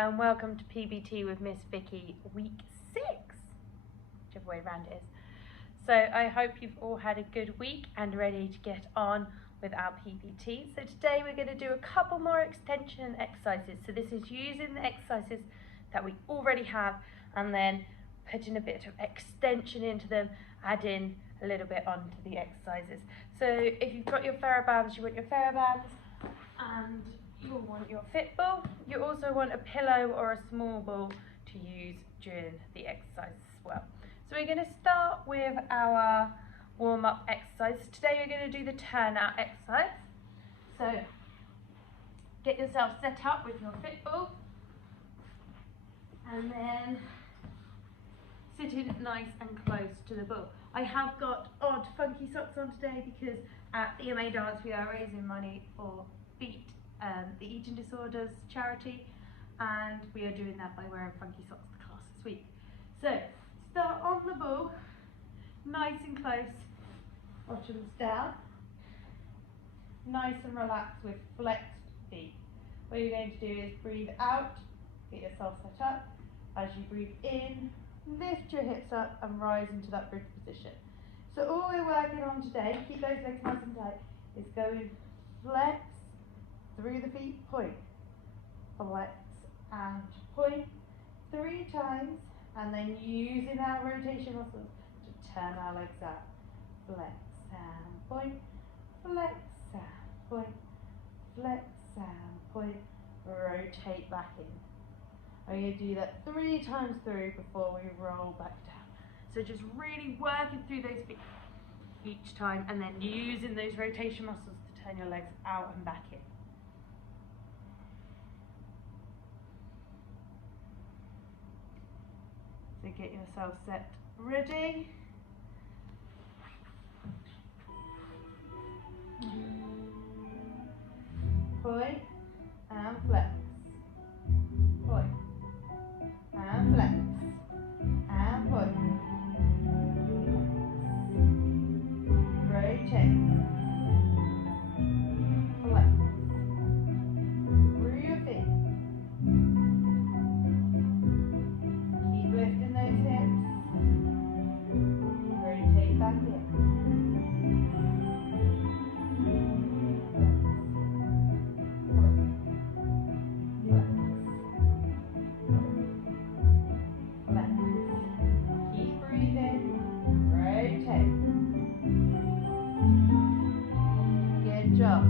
and welcome to PBT with Miss Vicky week 6, whichever way around it is. So I hope you've all had a good week and ready to get on with our PBT. So today we're going to do a couple more extension exercises. So this is using the exercises that we already have and then putting a bit of extension into them, adding a little bit onto the exercises. So if you've got your TheraBands, you want your TheraBands, and you'll want your fit ball. You also want a pillow or a small ball to use during the exercise as well. So we're going to start with our warm-up exercise. Today we're going to do the turnout exercise. So get yourself set up with your fit ball and then sitting nice and close to the ball. I have got odd funky socks on today because at the EMA dance we are raising money for BEAT, the Eating Disorders charity, and we are doing that by wearing funky socks to class this week. So start on the ball, nice and close, bottoms down, nice and relaxed with flexed feet. What you're going to do is breathe out, get yourself set up. As you breathe in, lift your hips up and rise into that bridge position. So all we're working on today, keep those legs nice and tight, is going flex through the feet, point, flex and point 3 times, and then using our rotation muscles to turn our legs out. Flex and point, flex and point, flex and point, rotate back in. We're going to do that 3 times through before we roll back down. So just really working through those feet each time and then using those rotation muscles to turn your legs out and back in. So get yourself set, ready. Point and flex. Point and flex. And point. Rotate. Flex. Through your feet. Keep lifting those hips. Rotate back in. Job.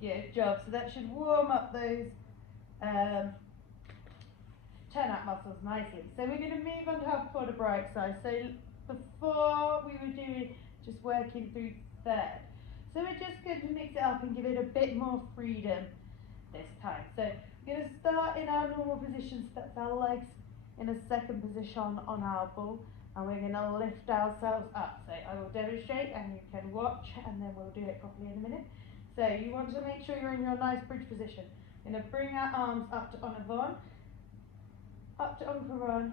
Good job. So that should warm up those turnout muscles nicely. So we're going to move on to our port de bras exercise. So before we were doing just working through third. So we're just going to mix it up and give it a bit more freedom this time. So we're going to start in our normal position, so that's our legs in a second position on our ball, and we're going to lift ourselves up. So I will demonstrate and you can watch, and then we'll do it properly in a minute. So you want to make sure you're in your nice bridge position. We're going to bring our arms up to en avant, up to en couronne,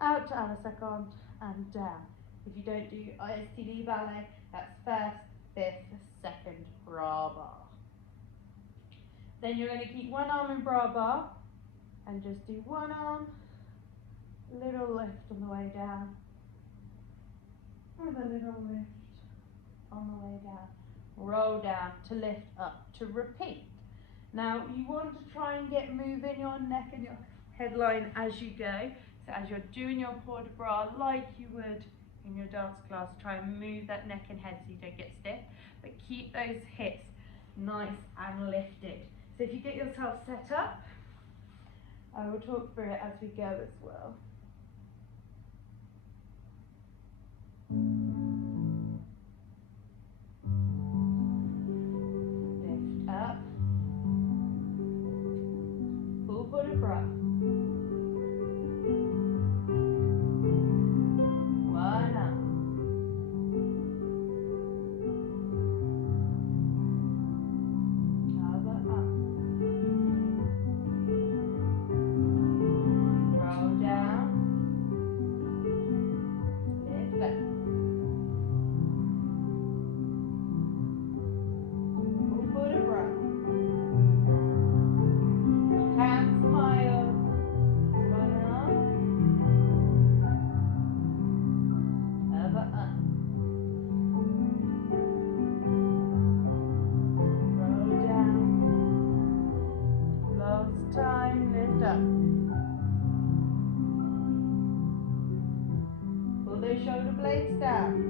out to à la seconde, and down. If you don't do ISTD ballet, that's first, 5th, 2nd bra bar. Then you're going to keep one arm in bra bar and just do one arm, little lift on the way down, with a little lift on the way down. Roll down to lift up to repeat. Now you want to try and get moving your neck and your headline as you go. So as you're doing your port de bras like you would in your dance class, try and move that neck and head so you don't get stiff, but keep those hips nice and lifted. So if you get yourself set up, I will talk through it as we go as well. Lift up, full port de bras. Roll those shoulder blades down.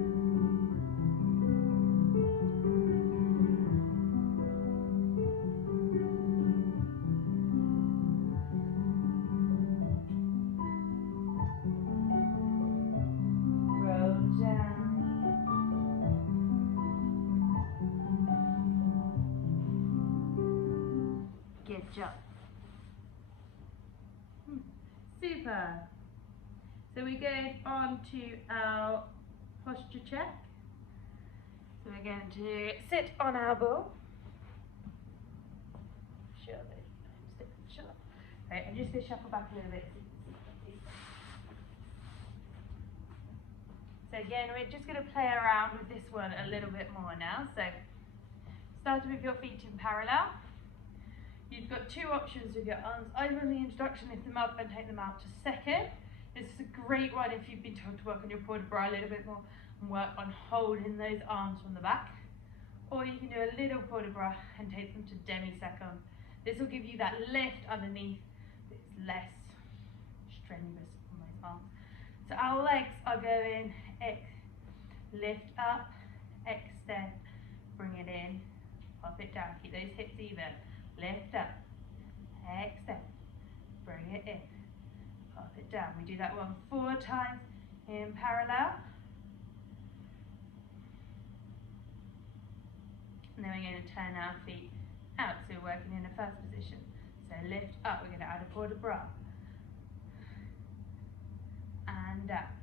Roll down. Good job. Super. So we're going on to our posture check. So we're going to sit on our ball. Sure, stick sure. Right, I'm just going to shuffle back a little bit. So again, we're just going to play around with this one a little bit more now. So start with your feet in parallel. You've got two options with your arms. Either in the introduction, lift them up and take them out to second. This is a great one if you've been told to work on your port de bras a little bit more and work on holding those arms from the back. Or you can do a little port de bras and take them to demi-second. This will give you that lift underneath, but it's less strenuous on those arms. So our legs are going lift up, extend, bring it in, pop it down. Keep those hips even. Lift up, extend, bring it in, pop it down. We do that one 4 times in parallel. And then we're going to turn our feet out, so we're working in the first position. So lift up, we're going to add a port de bras. And down.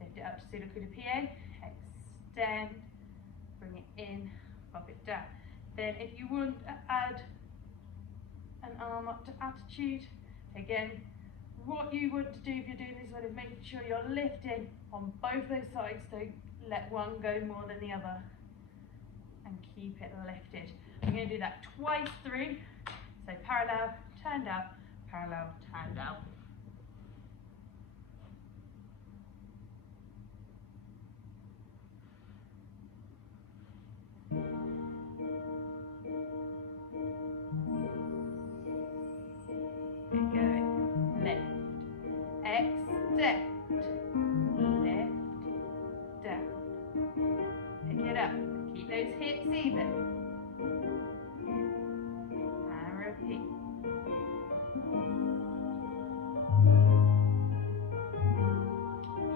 Lift it up to pseudo coup de pied, extend, bring it in, pop it down. Then if you want to add an arm up to attitude, again, what you want to do if you're doing this one is making sure you're lifting on both those sides, don't let one go more than the other, and keep it lifted. We're going to do that twice through, so parallel, turn down, parallel, turn down. Those hips even. And repeat.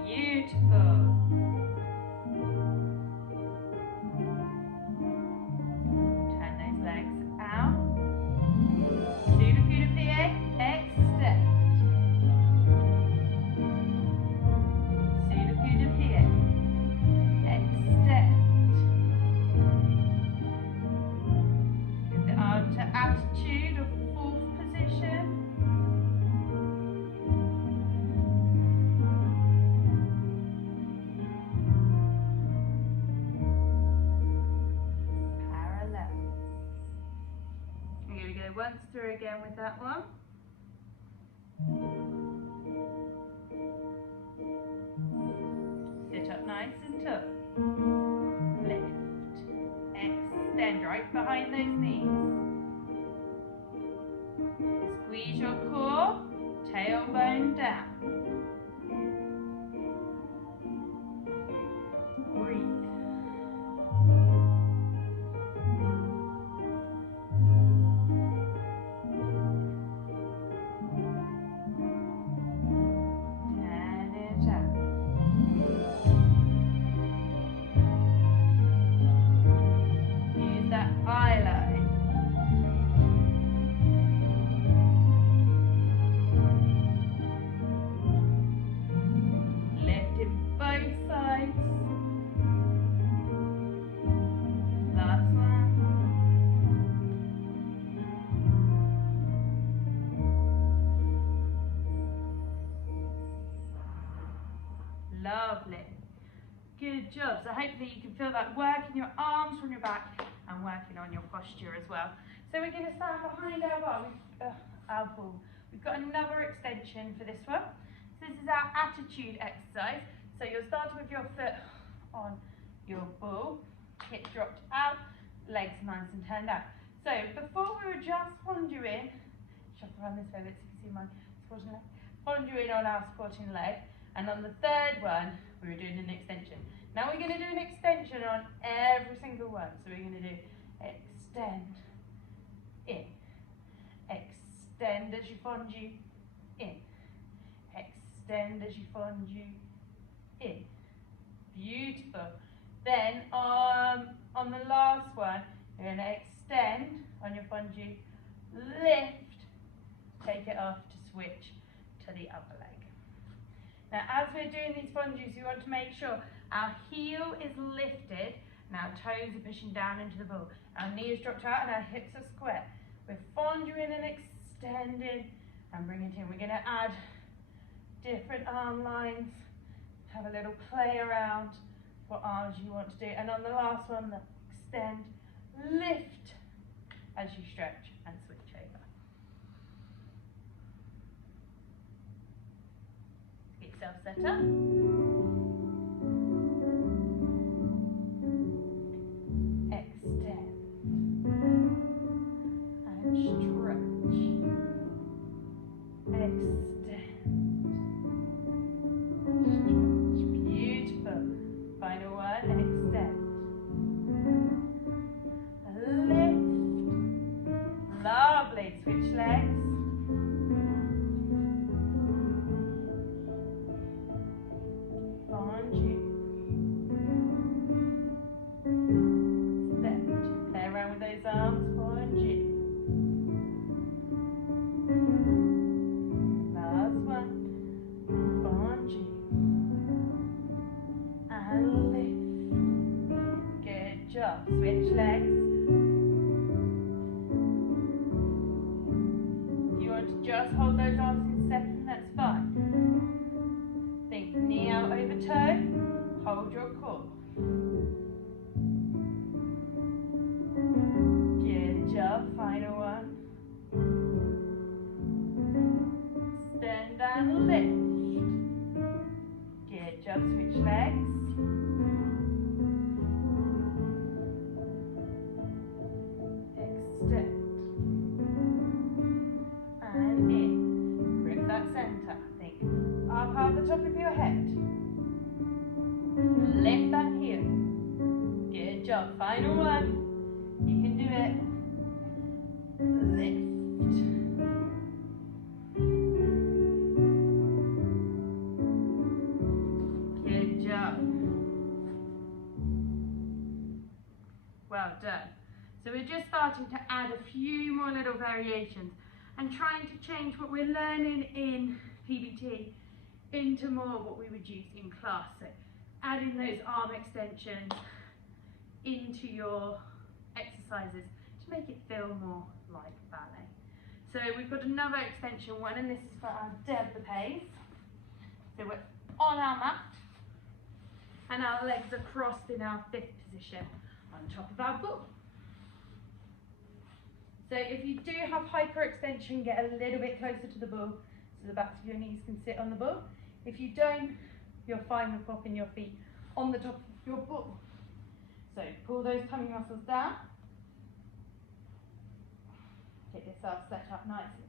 Beautiful. Turn those legs out. Pseudo coup de pied, extend. Pseudo coup de pied, extend. To attitude of 4th position. Parallel. Here we go, once through again with that one. Sit up nice and tall. Lift. Extend right behind those knees. Squeeze your core, tailbone down. Breathe. Turn it up. Use that eye line. Lovely. Good job. So hopefully you can feel that working your arms from your back and working on your posture as well. So we're going to stand behind our bar, our ball. We've got another extension for this one. So this is our attitude exercise. So you'll start with your foot on your ball, hip dropped out, legs nice and turned out. So before we were just pondering, shuffle around this way a bit so you can see my supporting leg, pondering on our supporting leg. And on the third one, we were doing an extension. Now we're going to do an extension on every single one. So we're going to do extend, in, extend as you fondue, in, extend as you fondue, in. Beautiful. Then on the last one, you're going to extend on your fondue, lift, take it off to switch to the other leg. Now as we're doing these fondues, we want to make sure our heel is lifted and our toes are pushing down into the ball. Our knee is dropped out and our hips are square. We're fonduing and extending and bringing it in. We're going to add different arm lines, have a little play around what arms you want to do. And on the last one, the extend, lift as you stretch and switch over. Get yourself set up. Extend and stretch. Extend. Stretch. Beautiful. Final one. Extend. Lift. Lovely. Switch legs. Fondue. Extend. Play around with those arms. Fondue. Last one. Fondue. And lift. Good job. Switch legs. If you want to just hold those arms in step, that's fine. Think knee out over toe. Hold your core. Good job. Final one. Extend and lift. Good job. Switch legs. Extend. And in. Grip that center. Think up at the top of your head. Lift that heel. Good job. Final one. You can do it. Lift. Good job. Well done. So we're just starting to add a few more little variations and trying to change what we're learning in PBT into more what we would use in class. So adding those arm extensions into your exercises to make it feel more like ballet. So we've got another extension one, and this is for our développés. So we're on our mat and our legs are crossed in our fifth position on top of our ball. So if you do have hyperextension, get a little bit closer to the ball so the backs of your knees can sit on the ball. If you don't, you're fine with popping your feet on the top of your ball. So pull those tummy muscles down. Get yourself set up nicely.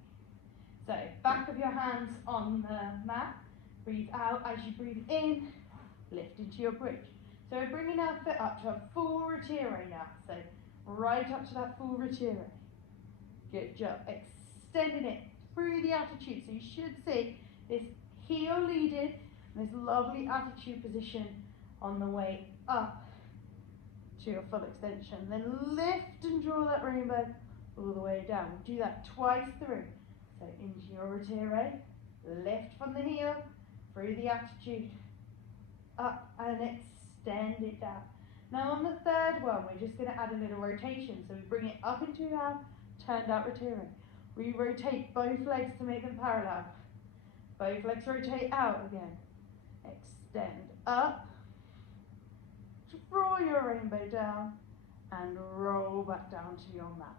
So back of your hands on the mat. Breathe out as you breathe in. Lift into your bridge. So we're bringing our foot up to a full retire now. So right up to that full retire. Good job. Extending it through the attitude. So you should see this heel leaded, this lovely attitude position on the way up to your full extension. Then lift and draw that rainbow all the way down. We'll do that twice through. So into your retire, lift from the heel, through the attitude, up and extend it down. Now on the third one, we're just going to add a little rotation. So we bring it up into our turned out retire. We rotate both legs to make them parallel. Both legs rotate out again. Extend up. Draw your rainbow down and roll back down to your mat.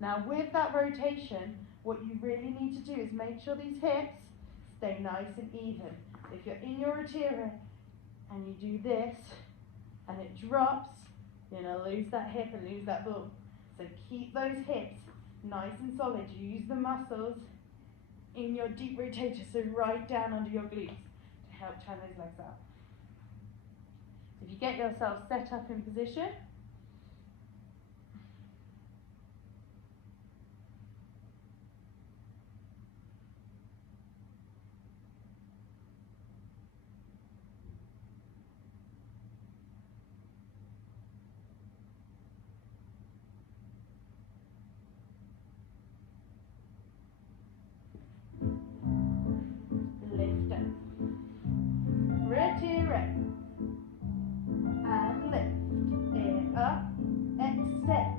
Now with that rotation, what you really need to do is make sure these hips stay nice and even. If you're in your retire and you do this and it drops, you're going to lose that hip and lose that ball. So keep those hips nice and solid. Use the muscles in your deep rotator, so right down under your glutes. help turn those legs out. So if you get yourself set up in position, lift up, rotate, and lift it up, extend,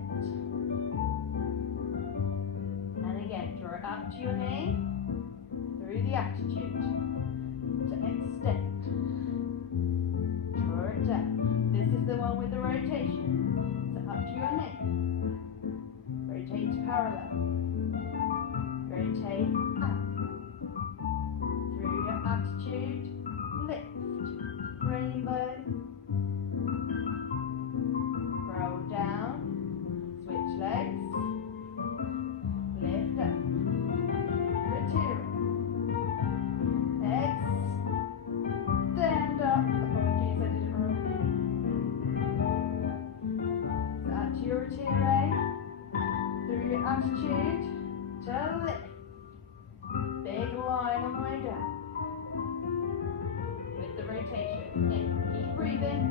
and again draw it up to your knee through the attitude to extend, draw it down. This is the one with the rotation, so up to your knee, rotate to parallel, rotate up, through your attitude, lift, rainbow, roll down, switch legs, lift up, rotate, extend up, apologies I did it wrong, so up to your rotate, through your attitude, to lift, big line on the way down, with the rotation, in, keep breathing,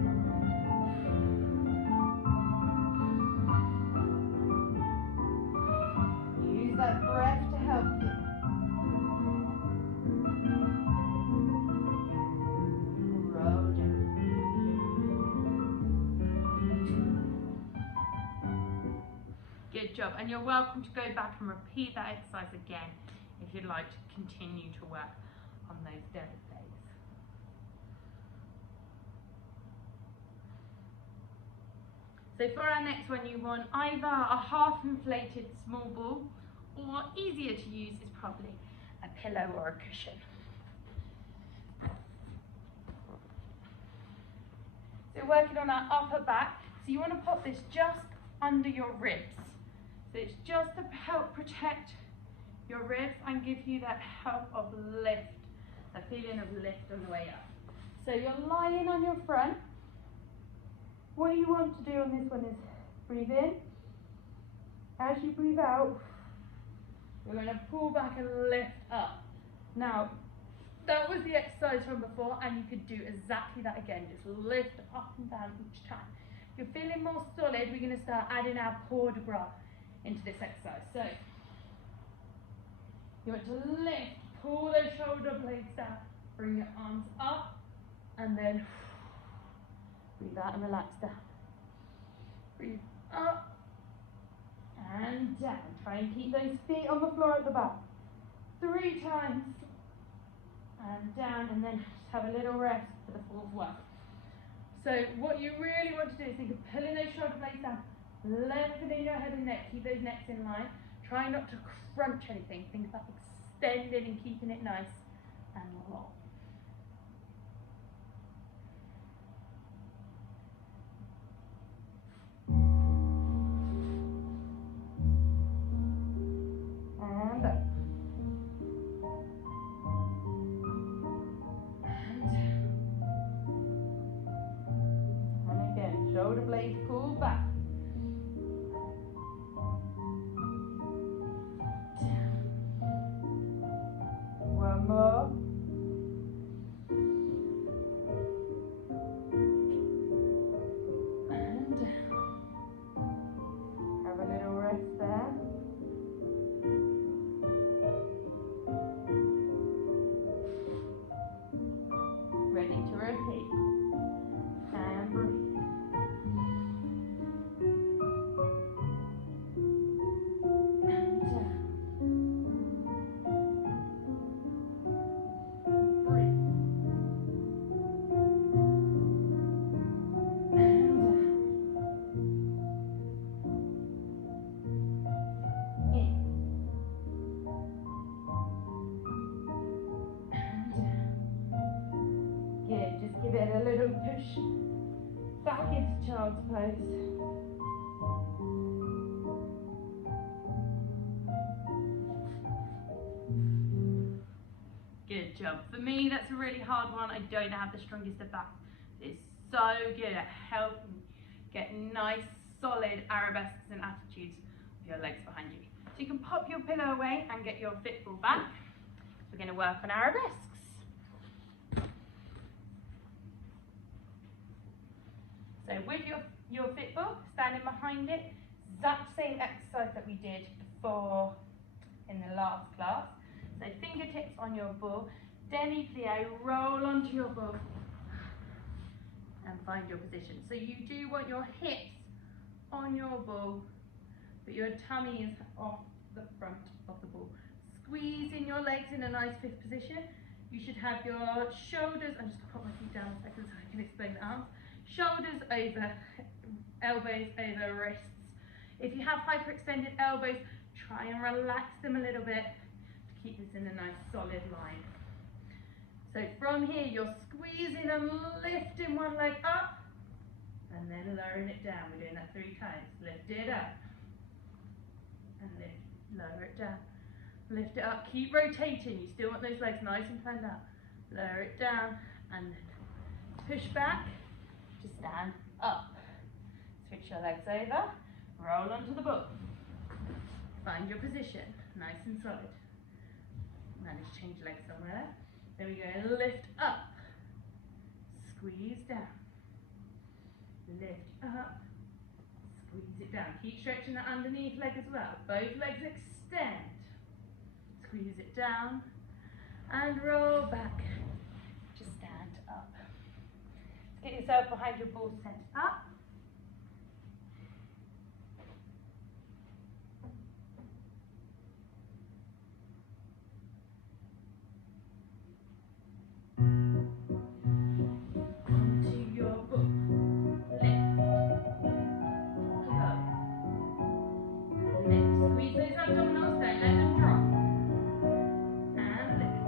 use that breath to help you. Roll down. Good job, and you're welcome to go back and repeat that exercise again if you'd like to continue to work on those deadlift days. So for our next one, you want either a half inflated small ball, or easier to use is probably a pillow or a cushion. So working on our upper back, so you want to pop this just under your ribs. So it's just to help protect your ribs and give you that help of lift, a feeling of lift on the way up. So you're lying on your front. What you want to do on this one is breathe in. As you breathe out, you're going to pull back and lift up. Now, that was the exercise from before, and you could do exactly that again. Just lift up and down each time. If you're feeling more solid, we're going to start adding our port de bras into this exercise. So, you want to lift, pull those shoulder blades down, bring your arms up, and then breathe out and relax down. Breathe up and down. Try and keep those feet on the floor at the back. 3 times. And down, and then just have a little rest for the 4th one. So what you really want to do is think of pulling those shoulder blades down, lengthening your head and neck, keep those necks in line. Try not to crunch anything. Think about extending and keeping it nice and long. And up. And again, shoulder blades pull back. One more. And have a little rest there. Ready to repeat. And breathe. Give it a little push back into child's pose. Good job. For me, that's a really hard one. I don't have the strongest of backs. It's so good at helping get nice, solid arabesques and attitudes with your legs behind you. So you can pop your pillow away and get your fit ball back. We're going to work on arabesques. So with your fit ball, standing behind it, exact same exercise that we did before in the last class. So fingertips on your ball, demi-plie, roll onto your ball and find your position. So you do want your hips on your ball, but your tummy is off the front of the ball. Squeeze in your legs in a nice fifth position. You should have your shoulders, I'm just going to put my feet down a second so I can explain the arms. Shoulders over, elbows over wrists. If you have hyperextended elbows, try and relax them a little bit to keep this in a nice solid line. So from here, you're squeezing and lifting one leg up and then lowering it down. We're doing that 3 times. Lift it up and lift, lower it down. Lift it up, keep rotating. You still want those legs nice and planned out. Lower it down and then push back to stand up. Switch your legs over, roll onto the ball. Find your position, nice and solid. Manage to change legs somewhere. There we go, lift up, squeeze down. Lift up, squeeze it down. Keep stretching that underneath leg as well. Both legs extend. Squeeze it down and roll back to stand up. Get yourself behind your ball set up. Onto your ball. Lift. Up. Lift. Squeeze those abdominals, don't let them drop. And lift.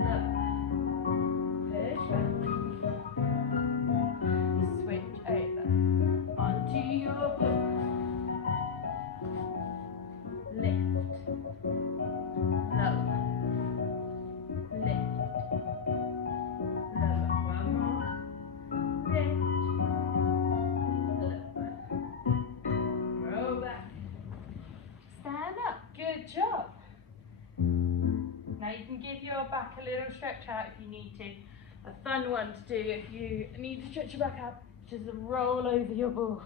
Look. Push back. Switch over. Onto your ball. Lift. Lower. Lift. Lower. One more. Lift. Lower. Roll back. Stand up. Good job. Now you can give your back a little stretch out if you need to. A fun one to do if you need to stretch your back out, just roll over your ball.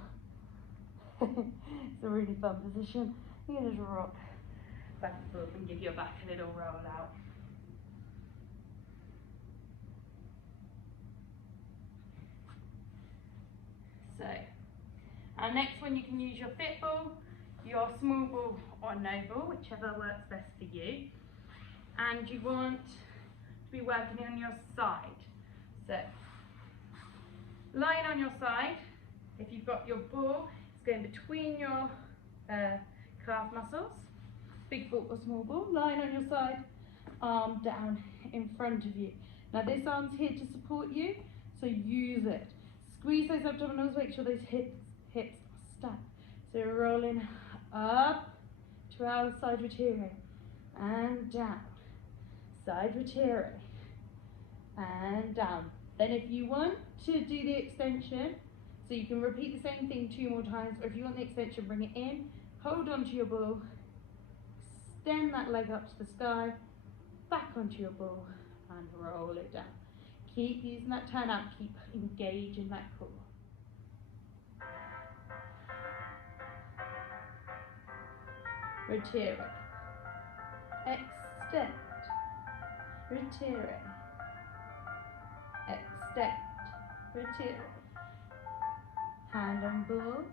It's a really fun position. You can just rock back and forth and give your back a little roll out. So, our next one, you can use your fit ball, your small ball or no ball, whichever works best for you. And you want to be working on your side. So, lying on your side, if you've got your ball, it's going between your calf muscles, big ball or small ball, lying on your side, arm down in front of you. Now this arm's here to support you, so use it. Squeeze those abdominals, make sure those hips are stacked. So rolling up to our side rotary and down, side rotary and down. Then if you want to do the extension, so you can repeat the same thing 2 more times, or if you want the extension, bring it in, hold onto your ball, extend that leg up to the sky, back onto your ball and roll it down. Keep using that turn out, keep engaging that core. Rotary, extend, rotary, extend, rotary, hand on ball,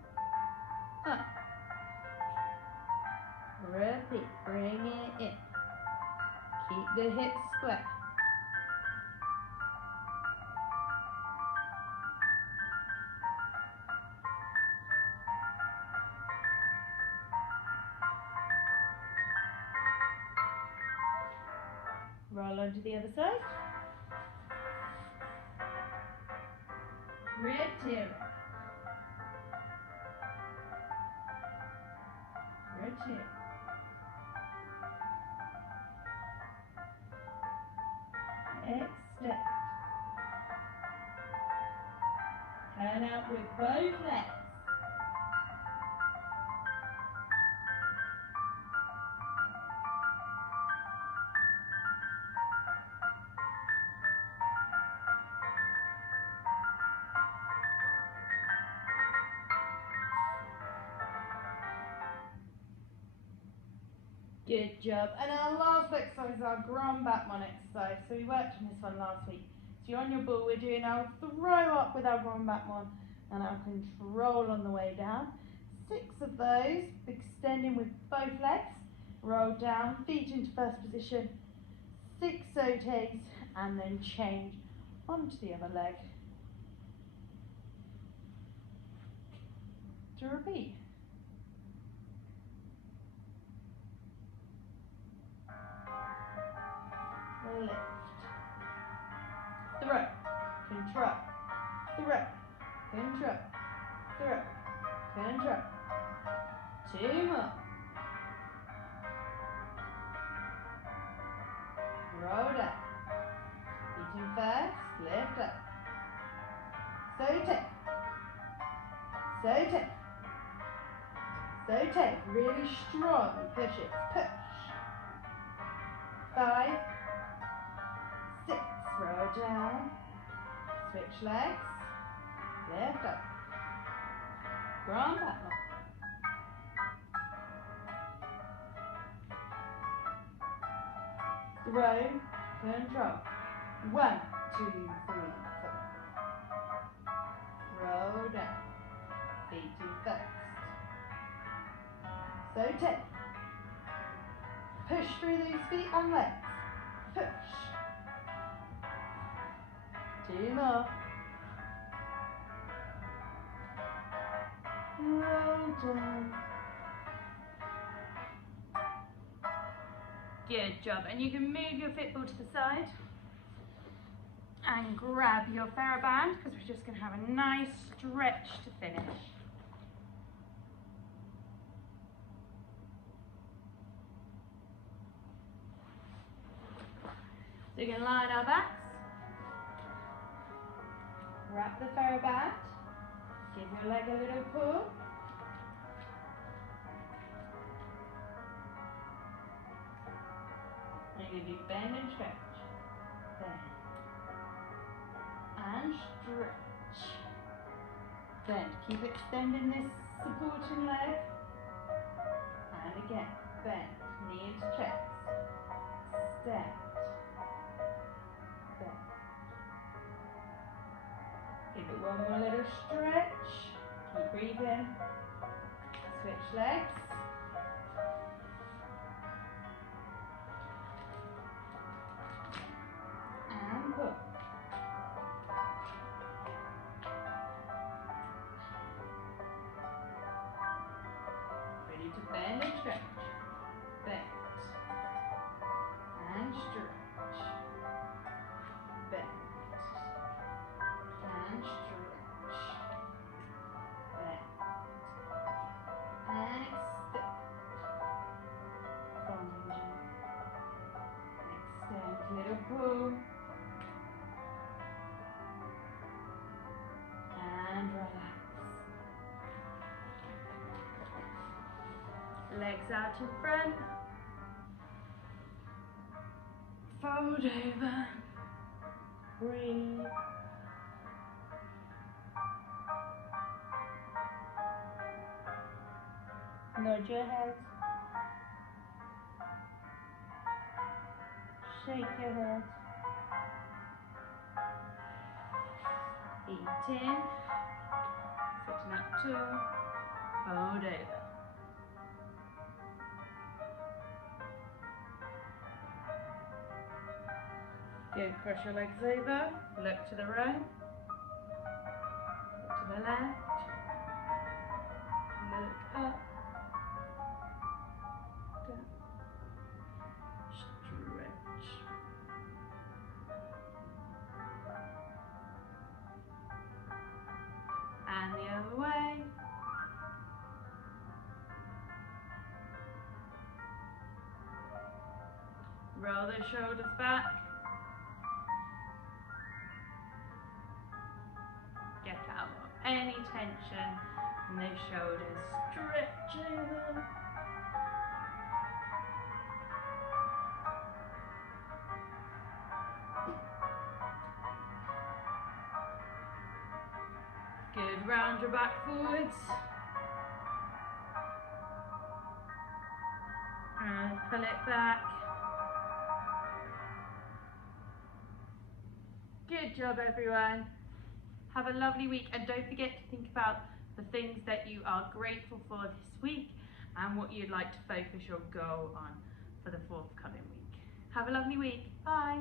up, repeat, bring it in, keep the hips square. Roll onto the other side. Rotary. Rotary. extend. Turn out with both legs. Good job. And our last exercise is our ground backbone exercise. So we worked on this one last week. So you're on your ball, we're doing our throw up with our ground backbone and our control on the way down. 6 of those, extending with both legs. Roll down, feet into first position. 6 sotes and then change onto the other leg. To repeat. Lift, throw, control, throw, control, throw, control. 2 more. Roll down. Feet in first, lift up. Saute, saute, saute. Really strong. Push it. Push. 5, 6, roll down, switch legs, lift up, ground back up. Throw, control, 1, 2, 3, 4. Roll down, feet in first. Saute. Push through those feet and legs. Push. 2 more. Roll down. Good job. And you can move your football to the side and grab your TheraBand because we're just going to have a nice stretch to finish. So you're going to lie on our backs, wrap the TheraBand, give your leg a little pull, and you're going to do bend and stretch, bend, and stretch, bend, keep extending this supporting leg, and again, bend, knee into chest, step, give it one more little stretch. Keep breathing. Switch legs. And pull. Ready to bend and stretch. Bend. And stretch. Bend. And stretch, bend, and extend, extend, little pull, and relax, legs out in front, fold over, breathe. Nod your head, shake your head, feet in, sitting up tall, fold over. Good, cross your legs over, look to the right, look to the left, look up. Stretch. And the other way. Roll the shoulders back. any tension in those shoulders, stretching them. Good, round your back forwards. And pull it back. Good job, everyone. Have a lovely week, and don't forget to think about the things that you are grateful for this week and what you'd like to focus your goal on for the forthcoming week. Have a lovely week. Bye.